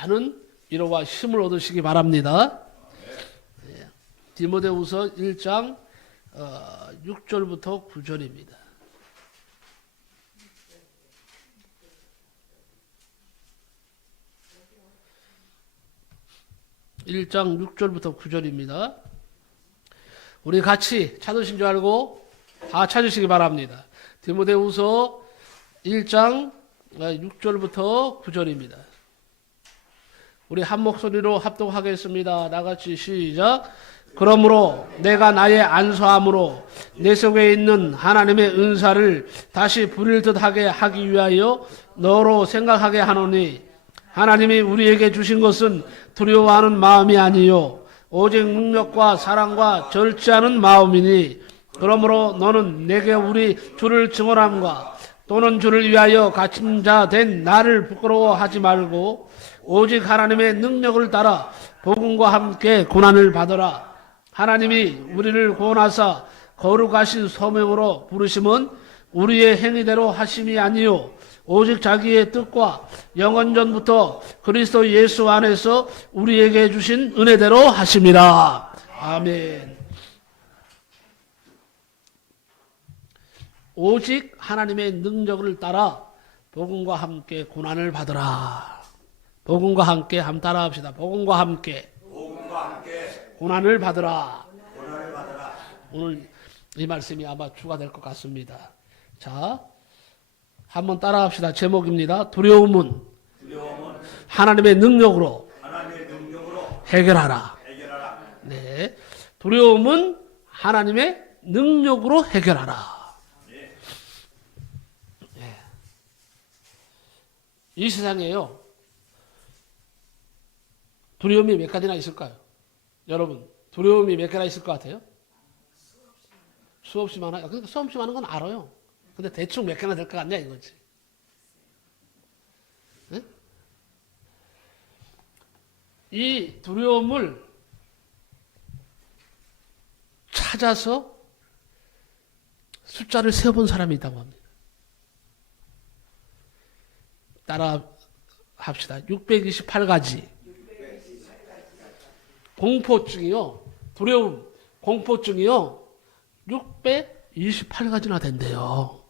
많은 위로와 힘을 얻으시기 바랍니다. 디모데후서 1장 6절부터 9절입니다. (1장 6절부터 9절입니다) 우리 같이 찾으신 줄 알고 다 찾으시기 바랍니다. 디모데후서 1장 6절부터 9절입니다. 우리 한 목소리로 합독하겠습니다. 나같이 시작. 그러므로 내가 나의 안수함으로 내 속에 있는 하나님의 은사를 다시 부릴 듯하게 하기 위하여 너로 생각하게 하노니 하나님이 우리에게 주신 것은 두려워하는 마음이 아니요 오직 능력과 사랑과 절제 않은 마음이니 그러므로 너는 내게 우리 주를 증언함과 또는 주를 위하여 갇힌 자 된 나를 부끄러워하지 말고 오직 하나님의 능력을 따라 복음과 함께 고난을 받으라. 하나님이 우리를 구원하사 거룩하신 소명으로 부르심은 우리의 행위대로 하심이 아니요 오직 자기의 뜻과 영원전부터 그리스도 예수 안에서 우리에게 주신 은혜대로 하심이라. 아멘. 오직 하나님의 능력을 따라 복음과 함께 고난을 받으라. 복음과 함께 한번 따라합시다. 복음과 함께 고난을 받으라. 오늘 이 말씀이 아마 주가 될 것 같습니다. 자, 한번 따라합시다. 제목입니다. 두려움은 하나님의 능력으로 해결하라. 네, 두려움은 하나님의 능력으로 해결하라. 네. 이 세상에요, 두려움이 몇 가지나 있을까요? 여러분, 두려움이 몇 개나 있을 것 같아요? 수없이 많아요. 그러니까 수없이 많은 건 알아요. 근데 대충 몇 개나 될 것 같냐 이거지. 네? 이 두려움을 찾아서 숫자를 세어본 사람이 있다고 합니다. 따라 합시다. 628가지. 공포증이요. 두려움, 공포증이요. 628가지나 된대요.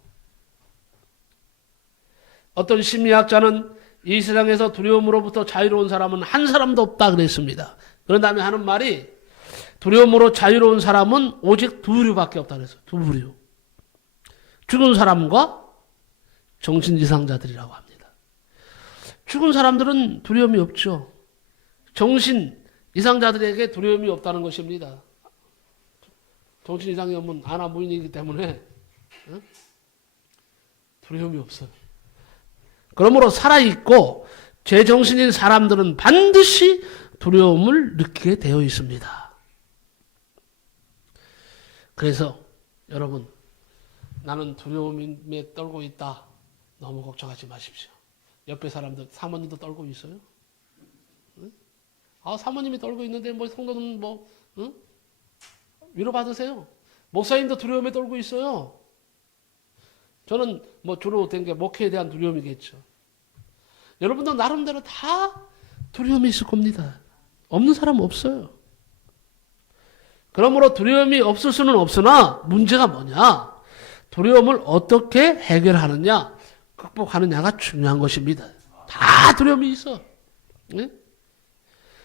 어떤 심리학자는 이 세상에서 두려움으로부터 자유로운 사람은 한 사람도 없다 그랬습니다. 그런 다음에 하는 말이 두려움으로 자유로운 사람은 오직 두 부류밖에 없다 그랬어요. 두 부류. 죽은 사람과 정신 이상자들이라고 합니다. 죽은 사람들은 두려움이 없죠. 정신 이상자들에게 두려움이 없다는 것입니다. 정신 이상이 없으면 아나무인이기 때문에 두려움이 없어요. 그러므로 살아있고 제정신인 사람들은 반드시 두려움을 느끼게 되어 있습니다. 그래서 여러분, 나는 두려움에 떨고 있다. 너무 걱정하지 마십시오. 옆에 사람들, 사모님도 떨고 있어요? 응? 아, 사모님이 떨고 있는데 뭐 성도는 뭐 응? 위로받으세요. 목사님도 두려움에 떨고 있어요. 저는 뭐 주로 된 게 목회에 대한 두려움이겠죠. 여러분도 나름대로 다 두려움이 있을 겁니다. 없는 사람 없어요. 그러므로 두려움이 없을 수는 없으나 문제가 뭐냐? 두려움을 어떻게 해결하느냐, 극복하느냐가 중요한 것입니다. 다 두려움이 있어. 네?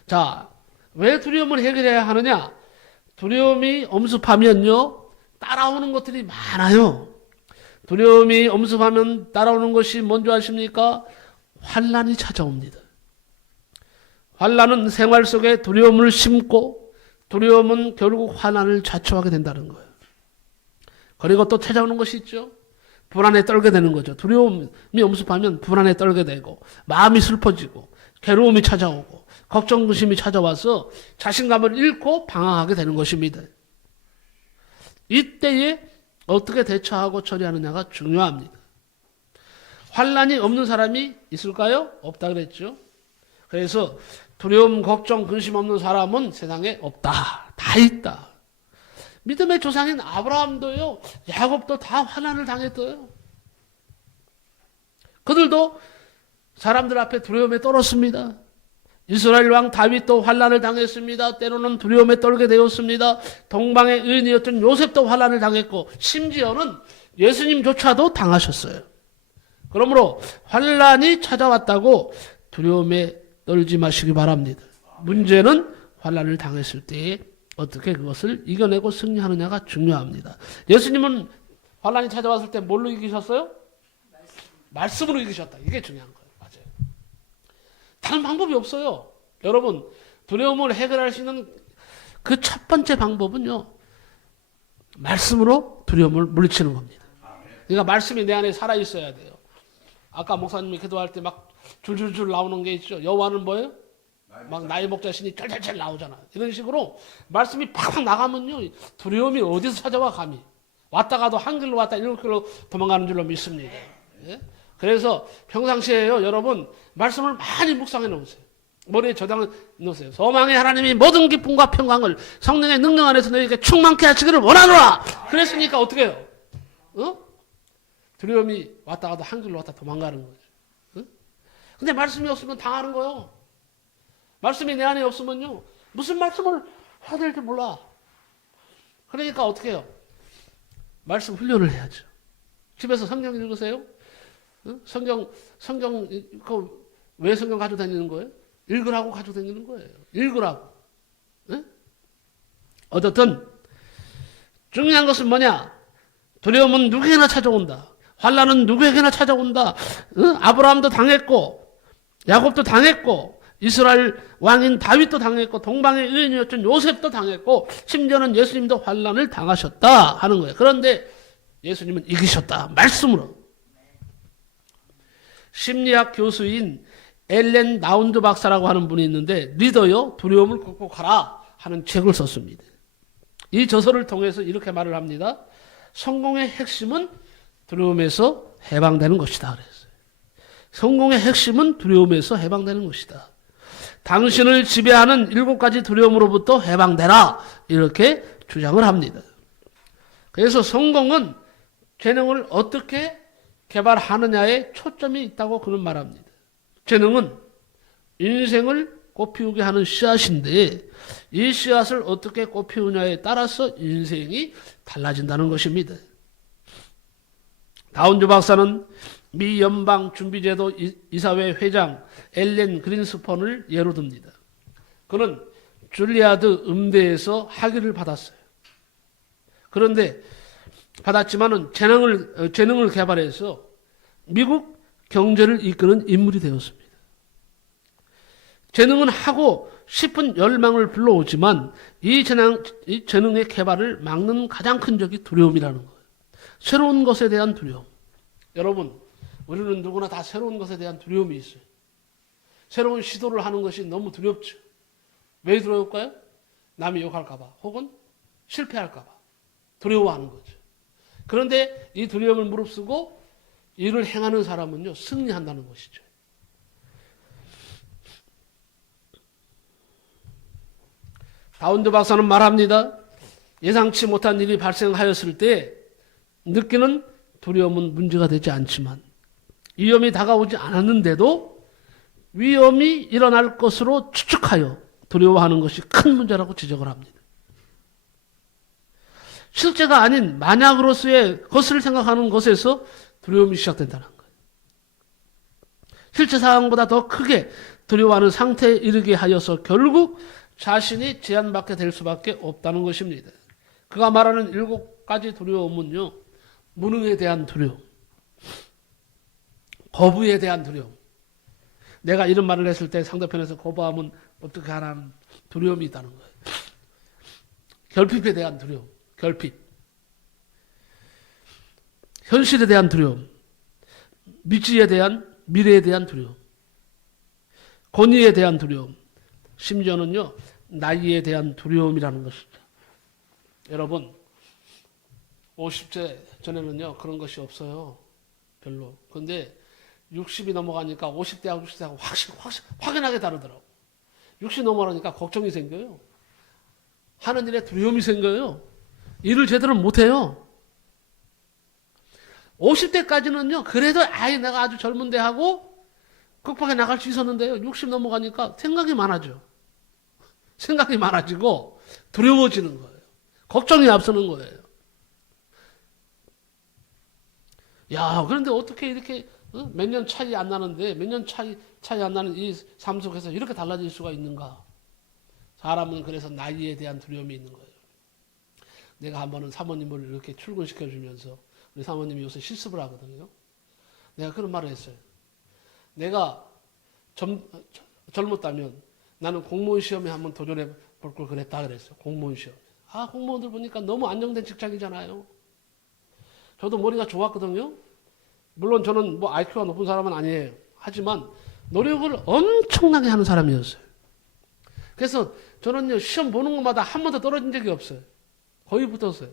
자, 왜 두려움을 해결해야 하느냐? 두려움이 엄습하면요, 따라오는 것들이 많아요. 두려움이 엄습하면 따라오는 것이 뭔지 아십니까? 환난이 찾아옵니다. 환난은 생활 속에 두려움을 심고 두려움은 결국 환난을 자초하게 된다는 거예요. 그리고 또 찾아오는 것이 있죠. 불안에 떨게 되는 거죠. 두려움이 엄습하면 불안에 떨게 되고 마음이 슬퍼지고 괴로움이 찾아오고 걱정, 근심이 찾아와서 자신감을 잃고 방황하게 되는 것입니다. 이때에 어떻게 대처하고 처리하느냐가 중요합니다. 환난이 없는 사람이 있을까요? 없다 그랬죠. 그래서 두려움, 걱정, 근심 없는 사람은 세상에 없다. 다 있다. 믿음의 조상인 아브라함도요, 야곱도 다 환난을 당했어요. 그들도 사람들 앞에 두려움에 떨었습니다. 이스라엘 왕 다윗도 환난을 당했습니다. 때로는 두려움에 떨게 되었습니다. 동방의 의인이었던 요셉도 환난을 당했고 심지어는 예수님조차도 당하셨어요. 그러므로 환난이 찾아왔다고 두려움에 떨지 마시기 바랍니다. 문제는 환난을 당했을 때에 어떻게 그것을 이겨내고 승리하느냐가 중요합니다. 예수님은 환난이 찾아왔을 때 뭘로 이기셨어요? 말씀으로 이기셨다. 이게 중요한 거예요. 맞아요. 다른 방법이 없어요. 여러분, 두려움을 해결할 수 있는 그 첫 번째 방법은요, 말씀으로 두려움을 물리치는 겁니다. 그러니까 말씀이 내 안에 살아있어야 돼요. 아까 목사님이 기도할 때 막 줄줄줄 나오는 게 있죠. 여호와는 뭐예요? 막 나의 목자신이 짤짤짤 나오잖아. 이런 식으로 말씀이 팍팍 나가면요, 두려움이 어디서 찾아와 감히. 왔다가도 한 길로 왔다 일곱 길로 도망가는 줄로 믿습니다. 예? 그래서 평상시에요, 여러분 말씀을 많이 묵상해 놓으세요. 머리에 저장해 놓으세요. 소망의 하나님이 모든 기쁨과 평강을 성령의 능력 안에서 너희에게 충만케 하시기를 원하노라. 그랬으니까 어떻게 해요? 두려움이 왔다가도 한 길로 왔다 도망가는 거죠. 근데 말씀이 없으면 당하는 거예요. 말씀이 내 안에 없으면요, 무슨 말씀을 해야 될지 몰라. 그러니까 어떻게 해요? 말씀 훈련을 해야죠. 집에서 성경 읽으세요. 성경 왜 성경 가지고 다니는 거예요? 읽으라고 가지고 다니는 거예요. 읽으라고. 어떻든 중요한 것은 뭐냐? 두려움은 누구에게나 찾아온다. 환난은 누구에게나 찾아온다. 아브라함도 당했고 야곱도 당했고 이스라엘 왕인 다윗도 당했고 동방의 의인이었던 요셉도 당했고 심지어는 예수님도 환난을 당하셨다 하는 거예요. 그런데 예수님은 이기셨다. 말씀으로. 심리학 교수인 엘렌 나운드 박사라고 하는 분이 있는데 리더요 두려움을 극복하라 하는 책을 썼습니다. 이 저서를 통해서 이렇게 말을 합니다. 성공의 핵심은 두려움에서 해방되는 것이다 그랬어요. 성공의 핵심은 두려움에서 해방되는 것이다. 당신을 지배하는 7가지 두려움으로부터 해방되라 이렇게 주장을 합니다. 그래서 성공은 재능을 어떻게 개발하느냐에 초점이 있다고 그는 말합니다. 재능은 인생을 꽃피우게 하는 씨앗인데 이 씨앗을 어떻게 꽃피우냐에 따라서 인생이 달라진다는 것입니다. 다운주 박사는 미 연방준비제도 이사회 회장 엘렌 그린스펀을 예로 듭니다. 그는 줄리아드 음대에서 학위를 받았어요. 그런데 받았지만은 재능을 개발해서 미국 경제를 이끄는 인물이 되었습니다. 재능은 하고 싶은 열망을 불러오지만 이 재능의 개발을 막는 가장 큰 적이 두려움이라는 거예요. 새로운 것에 대한 두려움. 여러분, 우리는 누구나 다 새로운 것에 대한 두려움이 있어요. 새로운 시도를 하는 것이 너무 두렵죠. 왜 두려울까요? 남이 욕할까 봐 혹은 실패할까 봐 두려워하는 거죠. 그런데 이 두려움을 무릅쓰고 일을 행하는 사람은요, 승리한다는 것이죠. 다운드 박사는 말합니다. 예상치 못한 일이 발생하였을 때 느끼는 두려움은 문제가 되지 않지만 위험이 다가오지 않았는데도 위험이 일어날 것으로 추측하여 두려워하는 것이 큰 문제라고 지적을 합니다. 실제가 아닌 만약으로서의 것을 생각하는 것에서 두려움이 시작된다는 거예요. 실제 상황보다 더 크게 두려워하는 상태에 이르게 하여서 결국 자신이 제한받게 될 수밖에 없다는 것입니다. 그가 말하는 7가지 두려움은요, 무능에 대한 두려움, 거부에 대한 두려움. 내가 이런 말을 했을 때 상대편에서 거부하면 어떻게 하라는 두려움이 있다는 거예요. 결핍에 대한 두려움, 결핍. 현실에 대한 두려움, 미래에 대한 두려움, 권위에 대한 두려움, 심지어는요, 나이에 대한 두려움이라는 것이죠. 여러분, 50세 전에는요, 그런 것이 없어요. 별로. 그런데 60이 넘어가니까 50대하고 60대하고 확연하게 다르더라고. 60 넘어가니까 걱정이 생겨요. 하는 일에 두려움이 생겨요. 일을 제대로 못해요. 50대까지는요, 그래도 내가 아주 젊은데 하고 극복해 나갈 수 있었는데요. 60 넘어가니까 생각이 많아져. 생각이 많아지고 두려워지는 거예요. 걱정이 앞서는 거예요. 야, 그런데 어떻게 이렇게 몇 년 차이 안 나는데 몇 년 차이 안 나는 이 삶 속에서 이렇게 달라질 수가 있는가? 사람은 그래서 나이에 대한 두려움이 있는 거예요. 내가 한 번은 사모님을 이렇게 출근시켜 주면서 우리 사모님이 요새 실습을 하거든요. 내가 그런 말을 했어요. 내가 젊었다면 나는 공무원 시험에 한번 도전해 볼 걸 그랬다 그랬어요. 공무원 시험. 아, 공무원들 보니까 너무 안정된 직장이잖아요. 저도 머리가 좋았거든요. 물론 저는 뭐 IQ가 높은 사람은 아니에요. 하지만 노력을 엄청나게 하는 사람이었어요. 그래서 저는요, 시험 보는 것마다 한 번도 떨어진 적이 없어요. 거의 붙었어요.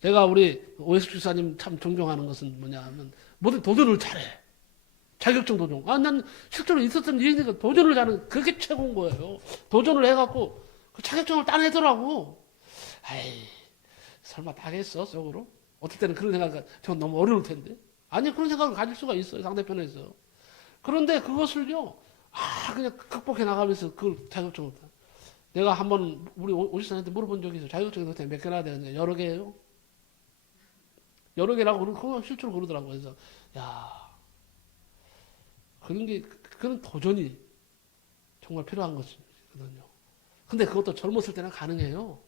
제가 우리 오해숙 집사님 참 존경하는 것은 뭐냐 하면 모두 도전을 잘해. 자격증 도전. 아, 난 실제로 있었던 일이니까 도전을 잘하는 그게 최고인 거예요. 도전을 해갖고 그 자격증을 따내더라고. 아이, 설마 따겠어, 속으로? 어떨 때는 그런 생각이, 저건 너무 어려울 텐데. 아니, 그런 생각을 가질 수가 있어요, 상대편에서. 그런데 그것을요, 그냥 극복해 나가면서 그 자격증을 따. 내가 한번 우리 오지사한테 물어본 적이 있어요. 자격증이 도대체 몇 개나 되는데, 여러 개예요? 여러 개라고 그러고 실제로 그러더라고요. 그래서, 야, 그런 도전이 정말 필요한 것이거든요. 근데 그것도 젊었을 때는 가능해요.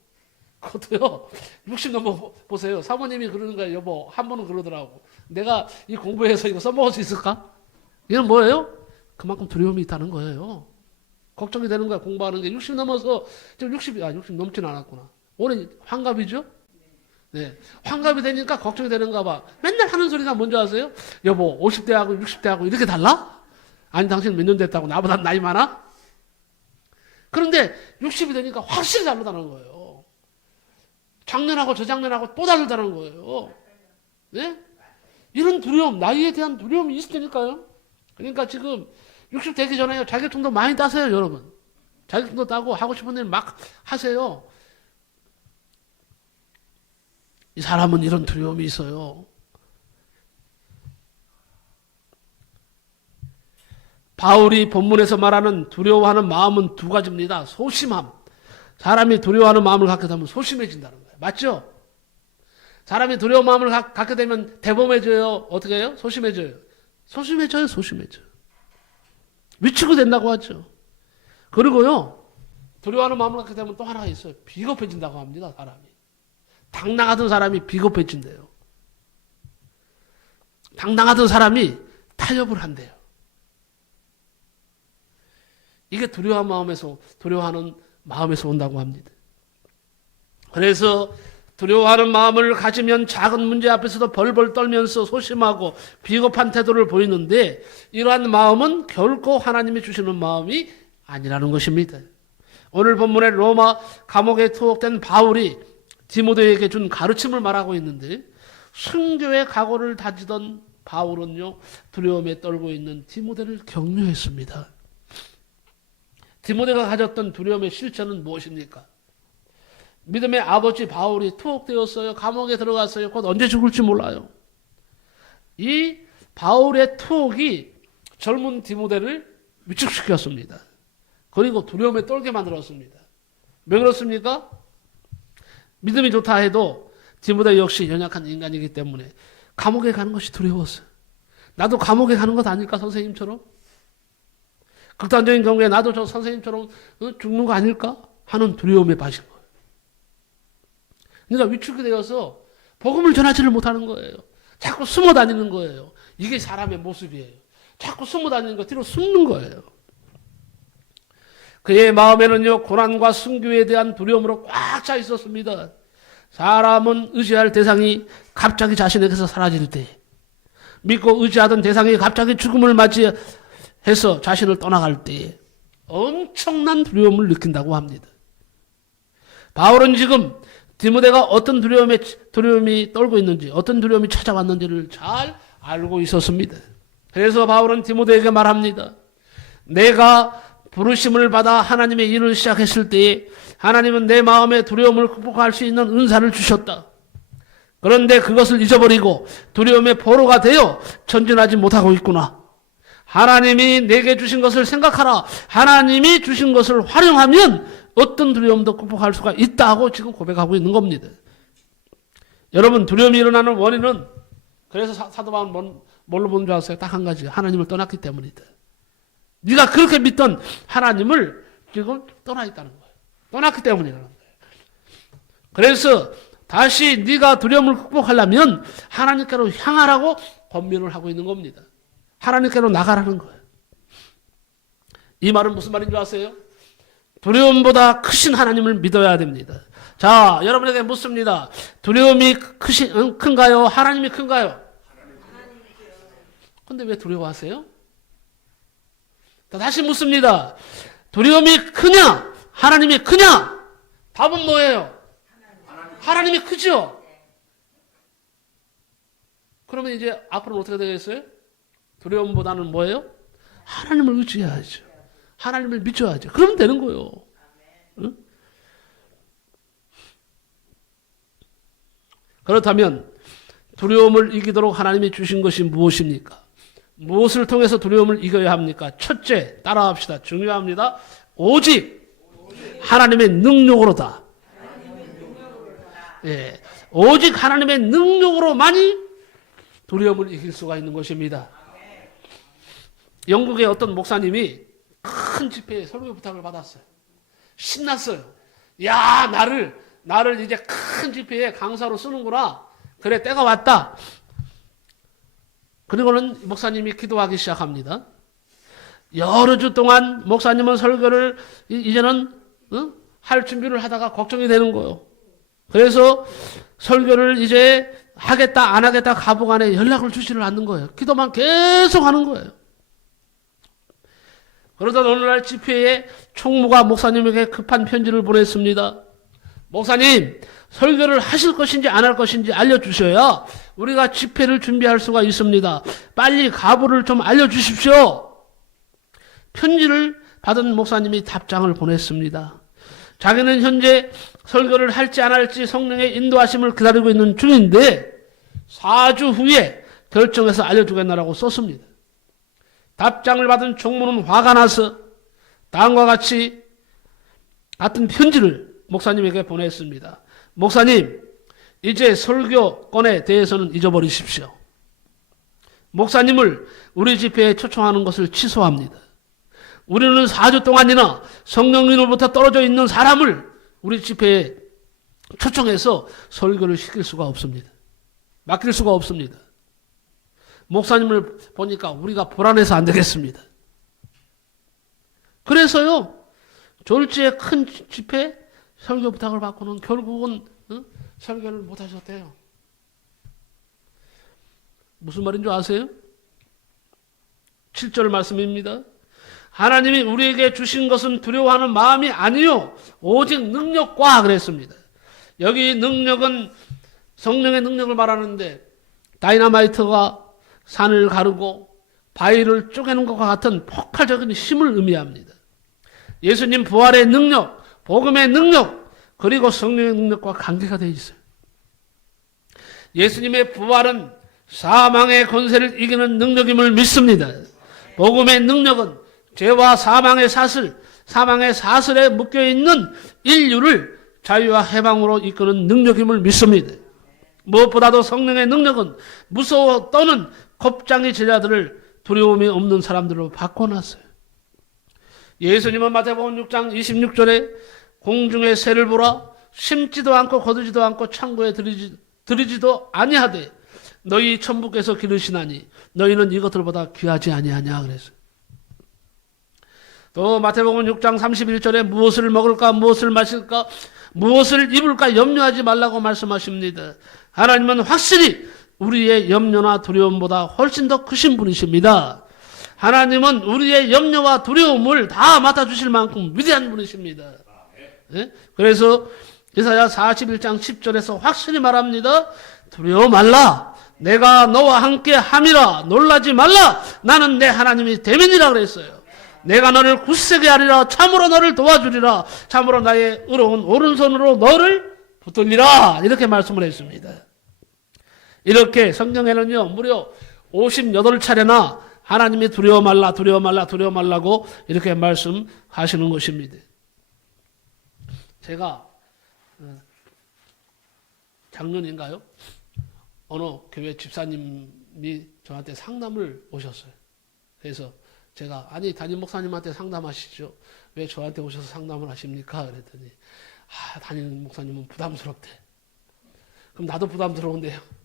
그것도요, 60 넘어 보세요. 사모님이 그러는 거예요. 여보, 한 번은 그러더라고. 내가 이 공부해서 이거 써먹을 수 있을까? 이건 뭐예요? 그만큼 두려움이 있다는 거예요. 걱정이 되는 거야, 공부하는 게. 60 넘어서, 지금 60 넘지는 않았구나. 올해 환갑이죠? 네. 환갑이 되니까 걱정이 되는가 봐. 맨날 하는 소리가 뭔지 아세요? 여보, 50대하고 60대하고 이렇게 달라? 아니, 당신 몇 년 됐다고? 나보다 나이 많아? 그런데 60이 되니까 확실히 다르다는 거예요. 작년하고 저작년하고 또 다르다는 거예요. 네? 이런 두려움, 나이에 대한 두려움이 있을 테니까요. 그러니까 지금 60 되기 전에 자격증도 많이 따세요, 여러분. 자격증도 따고 하고 싶은 일 막 하세요. 이 사람은 이런 두려움이 있어요. 바울이 본문에서 말하는 두려워하는 마음은 두 가지입니다. 소심함. 사람이 두려워하는 마음을 갖게 되면 소심해진다는 거예요. 맞죠? 사람이 두려운 마음을 갖게 되면 대범해져요? 어떻게 해요? 소심해져요? 소심해져요. 위축이 된다고 하죠. 그리고요, 두려워하는 마음을 갖게 되면 또 하나가 있어요. 비겁해진다고 합니다, 사람이. 당당하던 사람이 비겁해진대요. 당당하던 사람이 타협을 한대요. 이게 두려워하는 마음에서 온다고 합니다. 그래서 두려워하는 마음을 가지면 작은 문제 앞에서도 벌벌 떨면서 소심하고 비겁한 태도를 보이는데 이러한 마음은 결코 하나님이 주시는 마음이 아니라는 것입니다. 오늘 본문의 로마 감옥에 투옥된 바울이 디모데에게 준 가르침을 말하고 있는데 순교의 각오를 다지던 바울은요, 두려움에 떨고 있는 디모데를 격려했습니다. 디모데가 가졌던 두려움의 실체는 무엇입니까? 믿음의 아버지 바울이 투옥되었어요. 감옥에 들어갔어요. 곧 언제 죽을지 몰라요. 이 바울의 투옥이 젊은 디모데를 위축시켰습니다. 그리고 두려움에 떨게 만들었습니다. 왜 그렇습니까? 믿음이 좋다 해도 디모데 역시 연약한 인간이기 때문에 감옥에 가는 것이 두려웠어요. 나도 감옥에 가는 것 아닐까, 선생님처럼? 극단적인 경우에 나도 저 선생님처럼 죽는 거 아닐까 하는 두려움에 빠진 거예요. 그러니까 위축이 되어서 복음을 전하지를 못하는 거예요. 자꾸 숨어 다니는 거예요. 이게 사람의 모습이에요. 자꾸 숨어 다니는 거 뒤로 숨는 거예요. 그의 마음에는요, 고난과 순교에 대한 두려움으로 꽉 차 있었습니다. 사람은 의지할 대상이 갑자기 자신에게서 사라질 때, 믿고 의지하던 대상이 갑자기 죽음을 맞이해서 자신을 떠나갈 때 엄청난 두려움을 느낀다고 합니다. 바울은 지금 디모데가 어떤 두려움이 떨고 있는지, 어떤 두려움이 찾아왔는지를 잘 알고 있었습니다. 그래서 바울은 디모데에게 말합니다. 내가 부르심을 받아 하나님의 일을 시작했을 때에 하나님은 내 마음의 두려움을 극복할 수 있는 은사를 주셨다. 그런데 그것을 잊어버리고 두려움의 포로가 되어 전진하지 못하고 있구나. 하나님이 내게 주신 것을 생각하라. 하나님이 주신 것을 활용하면 어떤 두려움도 극복할 수가 있다고 지금 고백하고 있는 겁니다. 여러분, 두려움이 일어나는 원인은, 그래서 사도 바울은 뭘로 보는 줄 아세요? 딱 한 가지. 하나님을 떠났기 때문이다. 네가 그렇게 믿던 하나님을 지금 떠나 있다는 거예요. 떠났기 때문이라는 거예요. 그래서 다시 네가 두려움을 극복하려면 하나님께로 향하라고 권면을 하고 있는 겁니다. 하나님께로 나가라는 거예요. 이 말은 무슨 말인 줄 아세요? 두려움보다 크신 하나님을 믿어야 됩니다. 자, 여러분에게 묻습니다. 두려움이 큰가요? 하나님이 큰가요? 근데 왜 두려워하세요? 다시 묻습니다. 두려움이 크냐? 하나님이 크냐? 답은 뭐예요? 하나님이 크죠? 그러면 이제 앞으로는 어떻게 되겠어요? 두려움보다는 뭐예요? 하나님을 의지해야죠. 하나님을 믿어야죠. 그러면 되는 거예요. 응? 그렇다면 두려움을 이기도록 하나님이 주신 것이 무엇입니까? 무엇을 통해서 두려움을 이겨야 합니까? 첫째, 따라합시다. 중요합니다. 오직 하나님의 능력으로다. 예, 오직 하나님의 능력으로만이 두려움을 이길 수가 있는 것입니다. 영국의 어떤 목사님이 큰 집회에 설교 부탁을 받았어요. 신났어요. 야, 나를 이제 큰 집회에 강사로 쓰는구나. 그래, 때가 왔다. 그리고는 목사님이 기도하기 시작합니다. 여러 주 동안 목사님은 설교를 이제는 할 준비를 하다가 걱정이 되는 거예요. 그래서 설교를 이제 하겠다 안 하겠다 가부간에 연락을 주지를 않는 거예요. 기도만 계속 하는 거예요. 그러던 어느 날 집회에 총무가 목사님에게 급한 편지를 보냈습니다. 목사님, 설교를 하실 것인지 안 할 것인지 알려주셔야 우리가 집회를 준비할 수가 있습니다. 빨리 가부를 좀 알려주십시오. 편지를 받은 목사님이 답장을 보냈습니다. 자기는 현재 설교를 할지 안 할지 성령의 인도하심을 기다리고 있는 중인데 4주 후에 결정해서 알려주겠나라고 썼습니다. 답장을 받은 총무는 화가 나서 다음과 같은 편지를 목사님에게 보냈습니다. 목사님, 이제 설교권에 대해서는 잊어버리십시오. 목사님을 우리 집회에 초청하는 것을 취소합니다. 우리는 4주 동안이나 성령님으로부터 떨어져 있는 사람을 우리 집회에 초청해서 설교를 시킬 수가 없습니다. 맡길 수가 없습니다. 목사님을 보니까 우리가 불안해서 안 되겠습니다. 그래서요, 졸지에 큰 집회 설교 부탁을 받고는 결국은 설교를 못 하셨대요. 무슨 말인 줄 아세요? 7절 말씀입니다. 하나님이 우리에게 주신 것은 두려워하는 마음이 아니요 오직 능력과 그랬습니다. 여기 능력은 성령의 능력을 말하는데 다이너마이트가 산을 가르고 바위를 쪼개는 것과 같은 폭발적인 힘을 의미합니다. 예수님 부활의 능력, 복음의 능력, 그리고 성령의 능력과 관계가 되어 있어요. 예수님의 부활은 사망의 권세를 이기는 능력임을 믿습니다. 복음의 능력은 죄와 사망의 사슬에 묶여있는 인류를 자유와 해방으로 이끄는 능력임을 믿습니다. 무엇보다도 성령의 능력은 무서워 떠는 겁장이 제자들을 두려움이 없는 사람들로 바꿔놨어요. 예수님은 마태복음 6장 26절에 공중의 새를 보라 심지도 않고 거두지도 않고 창고에 들이지도 아니하되 너희 천부께서 기르시나니 너희는 이것들보다 귀하지 아니하냐 그랬어요. 또 마태복음 6장 31절에 무엇을 먹을까 무엇을 마실까 무엇을 입을까 염려하지 말라고 말씀하십니다. 하나님은 확실히 우리의 염려나 두려움보다 훨씬 더 크신 분이십니다. 하나님은 우리의 염려와 두려움을 다 맡아주실 만큼 위대한 분이십니다. 네? 그래서 이사야 41장 10절에서 확실히 말합니다. 두려워 말라. 내가 너와 함께 함이라. 놀라지 말라. 나는 내 하나님이 됨이니라 그랬어요. 내가 너를 굳세게 하리라. 참으로 너를 도와주리라. 참으로 나의 의로운 오른손으로 너를 붙들리라. 이렇게 말씀을 했습니다. 이렇게 성경에는요 무려 58차례나 하나님이 두려워 말라, 두려워 말라, 두려워 말라고 이렇게 말씀하시는 것입니다. 제가 작년인가요? 어느 교회 집사님이 저한테 상담을 오셨어요. 그래서 제가 아니 담임 목사님한테 상담하시죠. 왜 저한테 오셔서 상담을 하십니까? 그랬더니 담임 목사님은 부담스럽대. 그럼 나도 부담스러운데요.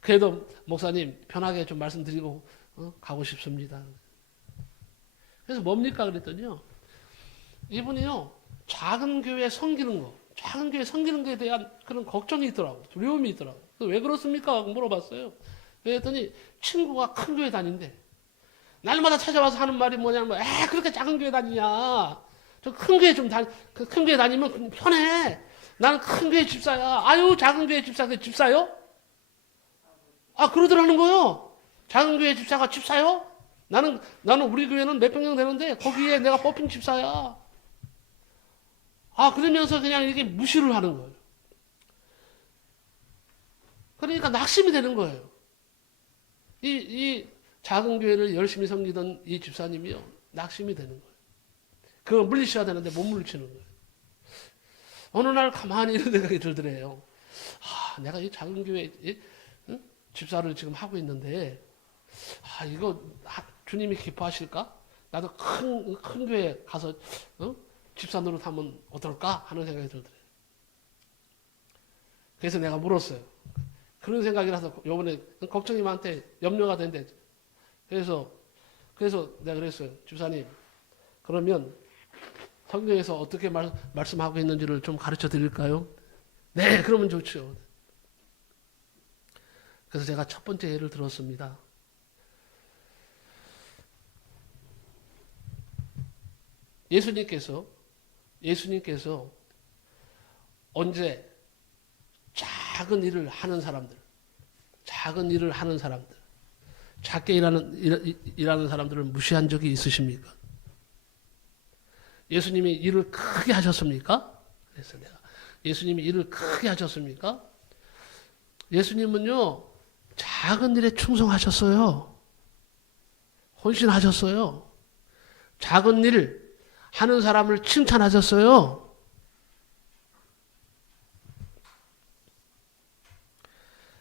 그래도 목사님 편하게 좀 말씀드리고 가고 싶습니다. 그래서 뭡니까? 그랬더니요. 이분이요. 작은 교회 섬기는 거. 작은 교회 섬기는 것에 대한 그런 걱정이 있더라고. 두려움이 있더라고. 왜 그렇습니까? 하고 물어봤어요. 그랬더니 친구가 큰 교회 다닌대. 날마다 찾아와서 하는 말이 뭐냐면, 그렇게 작은 교회 다니냐. 저 큰 교회 큰 교회 다니면 편해. 나는 큰 교회 집사야. 아유, 작은 교회 집사인데 집사요? 그러더라는 거요. 작은 교회 집사가 집사요? 나는 우리 교회는 몇백 명 되는데, 거기에 내가 뽑힌 집사야. 그러면서 그냥 이렇게 무시를 하는 거예요. 그러니까 낙심이 되는 거예요. 이 작은 교회를 열심히 섬기던 이 집사님이요. 낙심이 되는 거예요. 그거 물리쳐야 되는데 못 물리치는 거예요. 어느 날 가만히 이런 생각이 들더래요. 내가 이 작은 교회 집사를 지금 하고 있는데, 이거 주님이 기뻐하실까? 나도 큰 교회 가서 집사 노릇하면 어떨까? 하는 생각이 들더래요. 그래서 내가 물었어요. 그런 생각이라서 요번에 걱정님한테 염려가 된대. 그래서 내가 그랬어요. 집사님, 그러면 성경에서 어떻게 말씀하고 있는지를 좀 가르쳐 드릴까요? 네, 그러면 좋죠. 그래서 제가 첫 번째 예를 들었습니다. 예수님께서 언제 작은 일을 하는 사람들, 작게 일하는 사람들을 무시한 적이 있으십니까? 예수님이 일을 크게 하셨습니까? 그래서 내가 예수님이 일을 크게 하셨습니까? 예수님은요, 작은 일에 충성하셨어요. 헌신하셨어요. 작은 일 하는 사람을 칭찬하셨어요.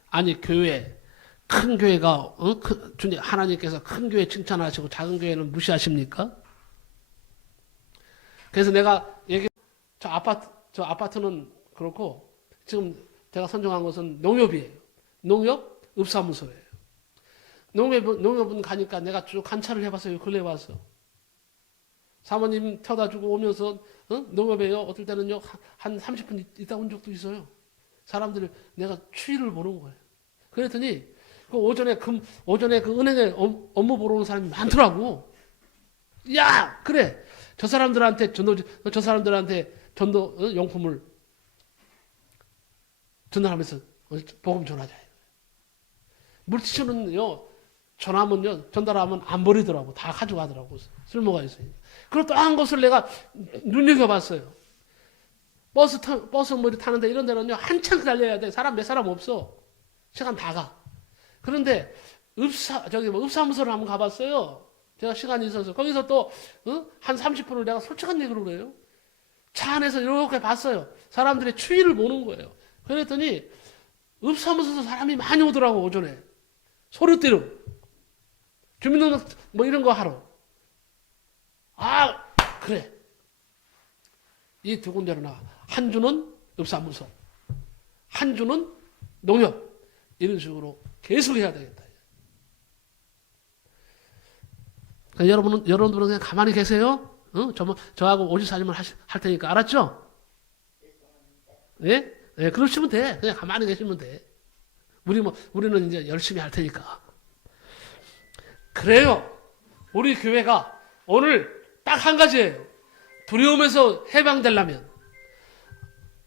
아니, 큰 교회가, 하나님께서 큰 교회 칭찬하시고 작은 교회는 무시하십니까? 그래서 내가 저 아파트는 그렇고, 지금 제가 선정한 것은 농협이에요. 농협 읍사무소예요. 농협은 가니까 내가 쭉 관찰을 해봤어요. 근래 와서. 사모님 태워다 주고 오면서, 농협에요. 어떨 때는요, 한 30분 있다 온 적도 있어요. 사람들을 내가 추이를 보는 거예요. 그랬더니, 오전에 그 은행에 업무 보러 오는 사람이 많더라고. 야, 그래. 저 사람들한테 전도 용품을 전달하면서 복음 전하자. 물티슈는요, 전달하면 안 버리더라고. 다 가져가더라고. 쓸모가 있으니까. 그리고 또 한 것을 내가 눈여겨봤어요. 버스 타는데 이런 데는요, 한참 달려야 돼. 몇 사람 없어. 시간 다 가. 그런데 읍사무소를 한번 가봤어요. 제가 시간이 있어서. 거기서 또, 한 30분을 내가 솔직한 얘기를 그래요. 차 안에서 이렇게 봤어요. 사람들의 추위를 보는 거예요. 그랬더니, 읍사무소에서 사람이 많이 오더라고, 오전에. 소리띠로. 주민등록 이런 거 하러. 그래. 이 두 군데로 나가. 한 주는 읍사무소. 한 주는 농협. 이런 식으로 계속 해야 되겠다. 여러분들은 그냥 가만히 계세요. 저하고 오지사님을 할 테니까. 알았죠? 예? 네, 그러시면 돼. 그냥 가만히 계시면 돼. 우리는 이제 열심히 할 테니까. 그래요. 우리 교회가 오늘 딱 한 가지예요. 두려움에서 해방되려면,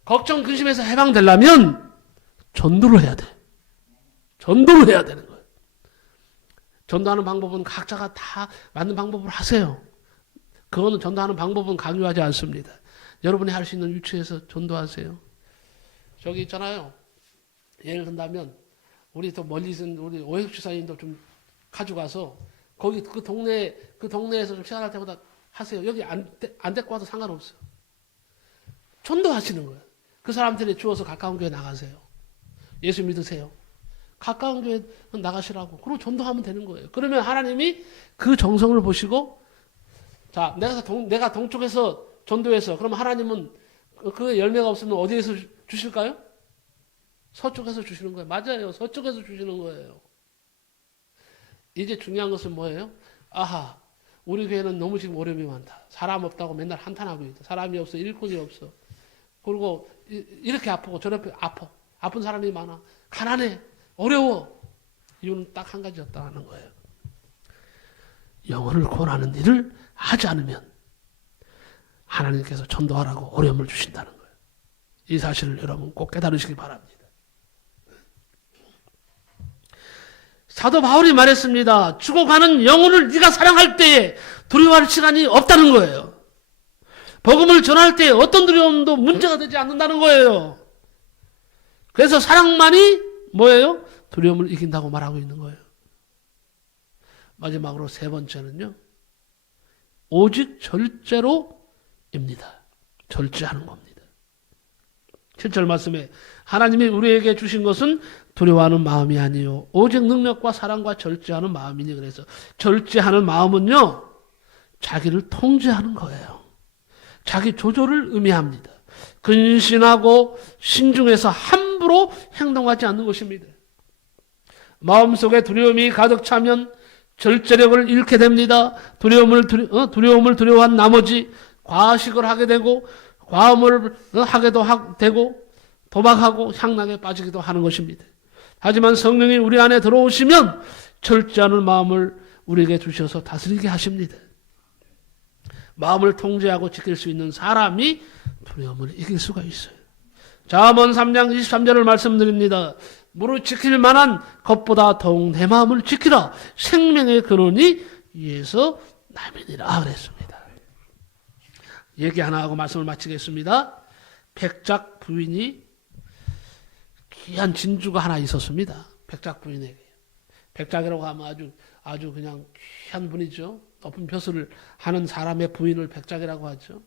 걱정, 근심에서 해방되려면, 전도를 해야 돼. 전도를 해야 되는 거예요. 전도하는 방법은 각자가 다 맞는 방법을 하세요. 그거는 전도하는 방법은 강요하지 않습니다. 여러분이 할 수 있는 위치에서 전도하세요. 저기 있잖아요. 예를 든다면, 우리 더 멀리 있는 우리 오해숙 지사님도 좀 가져가서 거기 그 동네에서 좀 시간할 때마다 하세요. 여기 안 데리고 와도 상관없어요. 전도하시는 거예요. 그 사람들이 주어서 가까운 교회 나가세요. 예수 믿으세요. 가까운 교회 나가시라고. 그럼 전도하면 되는 거예요. 그러면 하나님이 그 정성을 보시고, 자, 내가 동쪽에서 전도해서, 그럼 하나님은 그 열매가 없으면 어디에서 주실까요? 서쪽에서 주시는 거예요. 맞아요. 서쪽에서 주시는 거예요. 이제 중요한 것은 뭐예요? 아하, 우리 교회는 너무 지금 어려움이 많다. 사람 없다고 맨날 한탄하고 있다. 사람이 없어. 일꾼이 없어. 그리고 이렇게 아프고 저렇게 아픈 사람이 많아. 가난해. 어려워. 이유는 딱 한 가지였다는 거예요. 영혼을 구원하는 일을 하지 않으면 하나님께서 전도하라고 어려움을 주신다는 거예요. 이 사실을 여러분 꼭 깨달으시기 바랍니다. 사도 바울이 말했습니다. 죽어가는 영혼을 네가 사랑할 때에 두려워할 시간이 없다는 거예요. 복음을 전할 때 어떤 두려움도 문제가 되지 않는다는 거예요. 그래서 사랑만이 뭐예요? 두려움을 이긴다고 말하고 있는 거예요. 마지막으로 세 번째는요. 오직 절제로입니다. 절제하는 겁니다. 7절 말씀에 하나님이 우리에게 주신 것은 두려워하는 마음이 아니요 오직 능력과 사랑과 절제하는 마음이니. 그래서 절제하는 마음은요. 자기를 통제하는 거예요. 자기 조절을 의미합니다. 근신하고 신중해서 함부로 행동하지 않는 것입니다. 마음속에 두려움이 가득 차면 절제력을 잃게 됩니다. 두려움을 두려워한 나머지 과식을 하게 되고 과음을 하게도 되고 도박하고 향락에 빠지기도 하는 것입니다. 하지만 성령이 우리 안에 들어오시면 절제하는 마음을 우리에게 주셔서 다스리게 하십니다. 마음을 통제하고 지킬 수 있는 사람이 두려움을 이길 수가 있어요. 잠언 3장 23절을 말씀드립니다. 무릇 지킬 만한 것보다 더욱 내 마음을 지키라. 생명의 근원이 위에서 남이니라 그랬습니다. 얘기 하나 하고 말씀을 마치겠습니다. 백작 부인이 귀한 진주가 하나 있었습니다. 백작 부인에게. 백작이라고 하면 아주 그냥 귀한 분이죠. 높은 벼슬을 하는 사람의 부인을 백작이라고 하죠.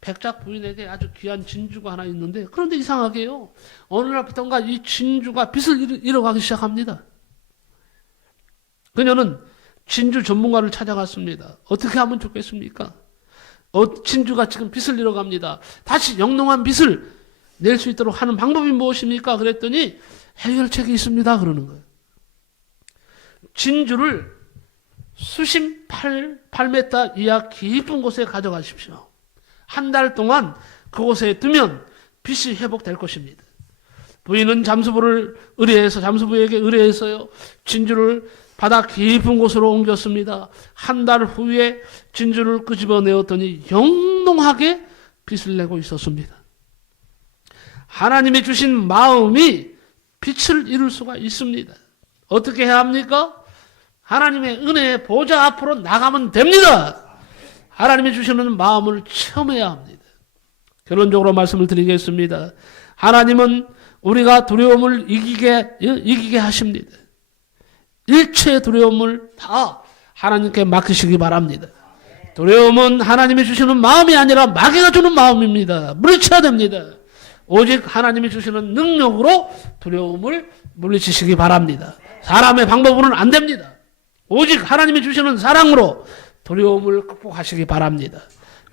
백작 부인에게 아주 귀한 진주가 하나 있는데, 그런데 이상하게요. 어느 날부터인가 이 진주가 빛을 잃어가기 시작합니다. 그녀는 진주 전문가를 찾아갔습니다. 어떻게 하면 좋겠습니까? 진주가 지금 빛을 잃어갑니다. 다시 영롱한 빛을 낼 수 있도록 하는 방법이 무엇입니까? 그랬더니 해결책이 있습니다. 그러는 거예요. 진주를 수심 8m 이하 깊은 곳에 가져가십시오. 한 달 동안 그곳에 두면 빛이 회복될 것입니다. 부인은 잠수부에게 의뢰해서요. 진주를 바다 깊은 곳으로 옮겼습니다. 한 달 후에 진주를 끄집어내었더니 영롱하게 빛을 내고 있었습니다. 하나님이 주신 마음이 빛을 이룰 수가 있습니다. 어떻게 해야 합니까? 하나님의 은혜의 보좌 앞으로 나가면 됩니다. 하나님이 주시는 마음을 체험해야 합니다. 결론적으로 말씀을 드리겠습니다. 하나님은 우리가 두려움을 이기게 하십니다. 일체의 두려움을 다 하나님께 맡기시기 바랍니다. 두려움은 하나님이 주시는 마음이 아니라 마귀가 주는 마음입니다. 물리쳐야 됩니다. 오직 하나님이 주시는 능력으로 두려움을 물리치시기 바랍니다. 사람의 방법으로는 안 됩니다. 오직 하나님이 주시는 사랑으로 두려움을 극복하시기 바랍니다.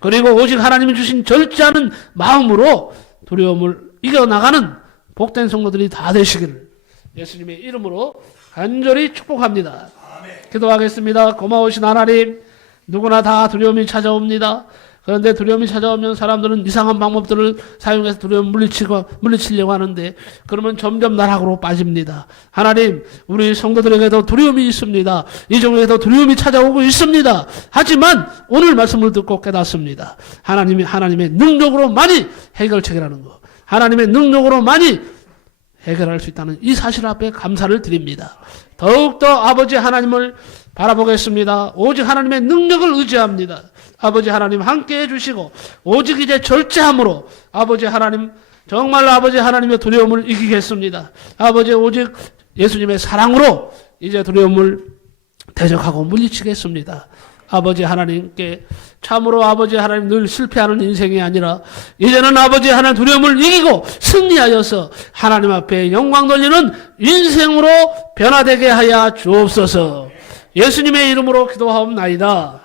그리고 오직 하나님이 주신 절제하는 마음으로 두려움을 이겨나가는 복된 성도들이 다 되시기를 예수님의 이름으로 간절히 축복합니다. 기도하겠습니다. 고마우신 하나님, 누구나 다 두려움이 찾아옵니다. 그런데 두려움이 찾아오면 사람들은 이상한 방법들을 사용해서 두려움을 물리치려고 하는데, 그러면 점점 나락으로 빠집니다. 하나님, 우리 성도들에게도 두려움이 있습니다. 이 중에도 두려움이 찾아오고 있습니다. 하지만 오늘 말씀을 듣고 깨닫습니다. 하나님의 능력으로만이 해결책이라는 것, 하나님의 능력으로만이 해결할 수 있다는 이 사실 앞에 감사를 드립니다. 더욱더 아버지 하나님을 바라보겠습니다. 오직 하나님의 능력을 의지합니다. 아버지 하나님 함께해 주시고 오직 이제 절제함으로 아버지 하나님, 정말로 아버지 하나님의 두려움을 이기겠습니다. 아버지 오직 예수님의 사랑으로 이제 두려움을 대적하고 물리치겠습니다. 아버지 하나님께 참으로 아버지 하나님 늘 실패하는 인생이 아니라 이제는 아버지 하나님 두려움을 이기고 승리하여서 하나님 앞에 영광 돌리는 인생으로 변화되게 하여 주옵소서. 예수님의 이름으로 기도하옵나이다.